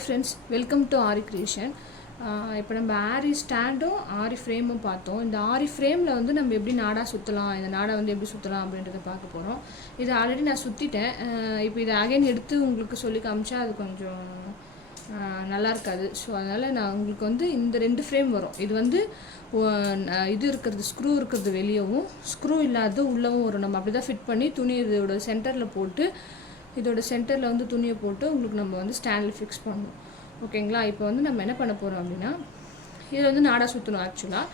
Hi friends, welcome to aari creation. இப்போ நம்ம ஆரி ஸ்டாண்டும் ஆரி ஃப்ரேமும் பார்த்தோம். இந்த ஆரி ஃப்ரேமில் வந்து நம்ம எப்படி நாடா சுற்றலாம், இந்த நாடா வந்து எப்படி சுற்றலாம் அப்படின்றத பார்க்க போகிறோம். இது ஆல்ரெடி நான் சுற்றிட்டேன். இப்போ இதை அகைன் எடுத்து உங்களுக்கு சொல்லி காமிச்சா அது கொஞ்சம் நல்லா இருக்காது. ஸோ அதனால் நான் உங்களுக்கு வந்து இந்த 2 ஃப்ரேம் வரும். இது வந்து இது இருக்கிறது, ஸ்க்ரூ இருக்கிறது வெளியவும், ஸ்க்ரூ இல்லாதது உள்ளவும் வரும். நம்ம அப்படி தான் ஃபிட் பண்ணி துணி இதோட சென்டரில் போட்டு, இதோட சென்டரில் வந்து துணியை போட்டு உங்களுக்கு நம்ம வந்து ஸ்டாண்டில் ஃபிக்ஸ் பண்ணணும். ஓகேங்களா? இப்போ வந்து நம்ம என்ன பண்ண போகிறோம் அப்படின்னா, இதில் வந்து நாடா சுற்றணும். ஆக்சுவலாக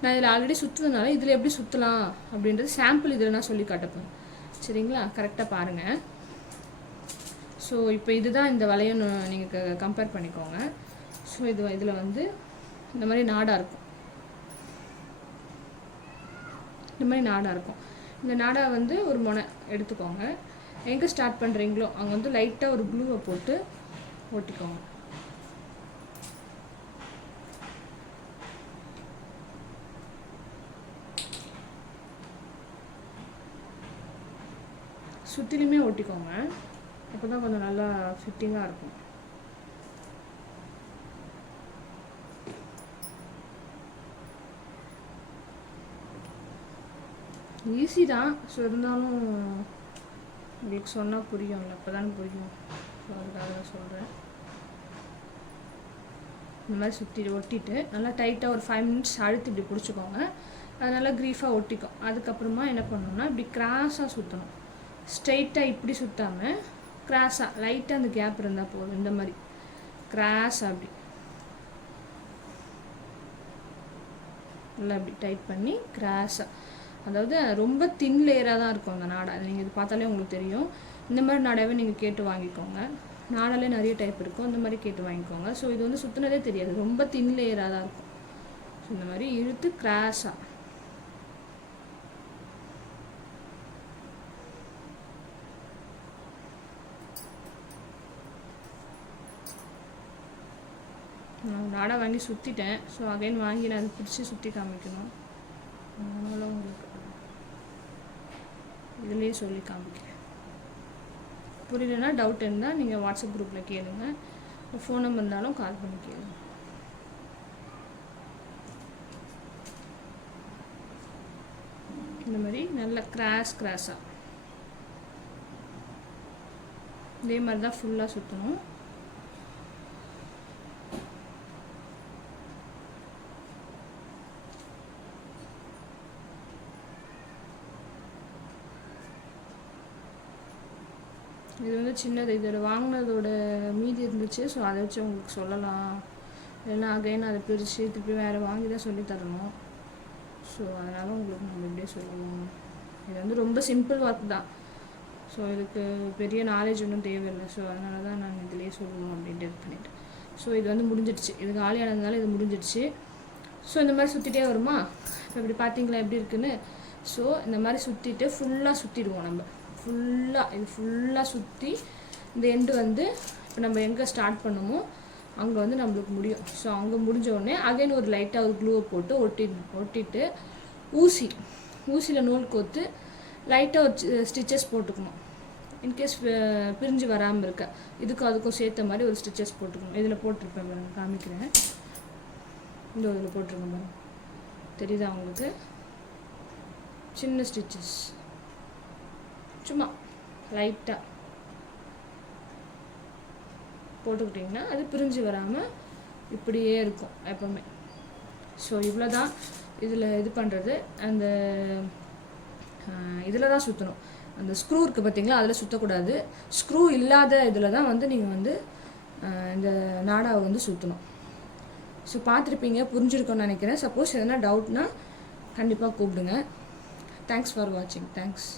நான் இதில் ஆல்ரெடி சுற்றுறதுனால இதில் எப்படி சுற்றலாம் அப்படின்றது சாம்பிள் இதில் நான் சொல்லி காட்டப்பேன். சரிங்களா? கரெக்டாக பாருங்கள். ஸோ இப்போ இதுதான் இந்த வளையம், நீங்கள் கம்பேர் பண்ணிக்கோங்க. ஸோ இதில் வந்து இந்த மாதிரி நாடா இருக்கும். இந்த மாதிரி நாடா இருக்கும். இந்த நாடா வந்து ஒரு முனை எடுத்துக்கோங்க. எங்கே ஸ்டார்ட் பண்ணுறீங்களோ அங்கே வந்து லைட்டாக ஒரு க்ளூவை போட்டு ஒட்டிக்கோங்க. சுற்றிலுமே ஒட்டிக்கோங்க. அப்போ தான் கொஞ்சம் நல்லா ஃபிட்டிங்காக இருக்கும். ஈஸி தான். ஸோ இருந்தாலும் உங்களுக்கு சொன்னால் புரியும்ல, அப்போ தானே புரியும். ஸோ அதுக்காக தான் சொல்கிறேன். இந்த மாதிரி ஒட்டிட்டு நல்லா டைட்டாக ஒரு 5 மினிட்ஸ் அழுத்தி இப்படி பிடிச்சிக்கோங்க. அது நல்லா க்ரீஃபாக ஒட்டிக்கும். அதுக்கப்புறமா என்ன பண்ணணும்னா, இப்படி கிராஸாக சுற்றணும். ஸ்ட்ரெயிட்டாக இப்படி சுற்றாமல் கிராஸாக லைட்டாக அந்த கேப் இருந்தால் போதும். இந்த மாதிரி கிராஸாக அப்படி நல்லா இப்படி டைட் பண்ணி கிராஸாக, அதாவது ரொம்ப தின் லேயராக தான் இருக்கும் அந்த நாடா. நீங்கள் இது பார்த்தாலே உங்களுக்கு தெரியும். இந்த மாதிரி நாடாவே நீங்கள் கேட்டு வாங்கிக்கோங்க. நாடாலே நிறைய டைப் இருக்கும், இந்த மாதிரி கேட்டு வாங்கிக்கோங்க. ஸோ இது வந்து சுற்றினதே தெரியாது, ரொம்ப தின் லேயராக தான் இருக்கும். ஸோ இந்த மாதிரி இழுத்து கிராஸாக நான் நாடா வாங்கி சுற்றிட்டேன். ஸோ அகைன் வாங்கி நான் அதை பிடிச்சி சுற்றி காமிக்கணும். அதனால் உங்களுக்கு இதுலேயே சொல்லி காமிக்கிறேன். புரியலன்னா டவுட் இருந்தால் நீங்கள் வாட்ஸ்அப் குரூப்பில் கேளுங்க, ஃபோன் நம்பர் இருந்தாலும் கால் பண்ணி கேளுங்க. இந்த மாதிரி நல்லா கிராஸாக இதே மாதிரி தான் ஃபுல்லாக சுற்றணும். இது வந்து சின்னது, இதோட வாங்கினதோட மீதி இருந்துச்சு. ஸோ அதை வச்சு உங்களுக்கு சொல்லலாம். இல்லைன்னா அகைன் அதை பிரித்து திருப்பி வேறு வாங்கி தான் சொல்லி தரணும். ஸோ அதனால் உங்களுக்கு நம்ம இப்படியே சொல்லுவோம். இது வந்து ரொம்ப சிம்பிள் ஒர்க் தான். ஸோ இதுக்கு பெரிய நாலேஜ் ஒன்றும் தேவையில்லை. ஸோ அதனால தான் நான் இதிலே சொல்லுவோம் அப்படின்ட்டு இது பண்ணிவிட்டேன். ஸோ இது வந்து முடிஞ்சிடுச்சு. இது காலியானதுனால இது முடிஞ்சிடுச்சு. ஸோ இந்த மாதிரி சுற்றிட்டே வருமா? இப்போ இப்படி பார்த்தீங்களா எப்படி இருக்குன்னு? ஸோ இந்த மாதிரி சுற்றிட்டு ஃபுல்லாக சுற்றிடுவோம். நம்ம இது ஃபுல்லாக சுற்றி இந்த எண்டு வந்து இப்போ நம்ம எங்கே ஸ்டார்ட் பண்ணுமோ அங்கே வந்து நம்மளுக்கு முடியும். ஸோ அங்கே முடிஞ்ச உடனே அகைன் ஒரு லைட்டாக ஒரு க்ளூவை போட்டு ஒட்டிட்டு ஊசியில் நூல் கோத்து லைட்டாக ஒரு ஸ்டிச்சஸ் போட்டுக்கணும். இன்கேஸ் பிரிஞ்சு வராமல் இருக்க இதுக்கும் அதுக்கும் சேர்த்த மாதிரி ஒரு ஸ்டிச்சஸ் போட்டுக்கணும். இதில் போட்டிருப்பேன் பாருங்க, காமிக்கிறேன். இந்த இதில் போட்டிருக்கேன் பாருங்க, தெரியுதா உங்களுக்கு? சின்ன ஸ்டிச்சஸ் சும்மா லைட்டாக போட்டுக்கிட்டிங்கன்னா அது பிரிஞ்சு வராமல் இப்படியே இருக்கும் எப்போவுமே. ஸோ இவ்வளோ தான் இதில் இது பண்ணுறது. அந்த இதில் தான் சுற்றணும். அந்த ஸ்க்ரூ இருக்குது பார்த்தீங்களா, அதில் சுற்றக்கூடாது. ஸ்க்ரூ இல்லாத இதில் தான் வந்து நீங்கள் வந்து இந்த நாடாவை வந்து சுற்றணும். ஸோ பார்த்துருப்பீங்க, புரிஞ்சிருக்கோன்னு நினைக்கிறேன். சப்போஸ் எதனா டவுட்னா கண்டிப்பாக கூப்பிடுங்க. தேங்க்ஸ் ஃபார் வாட்சிங். தேங்க்ஸ்.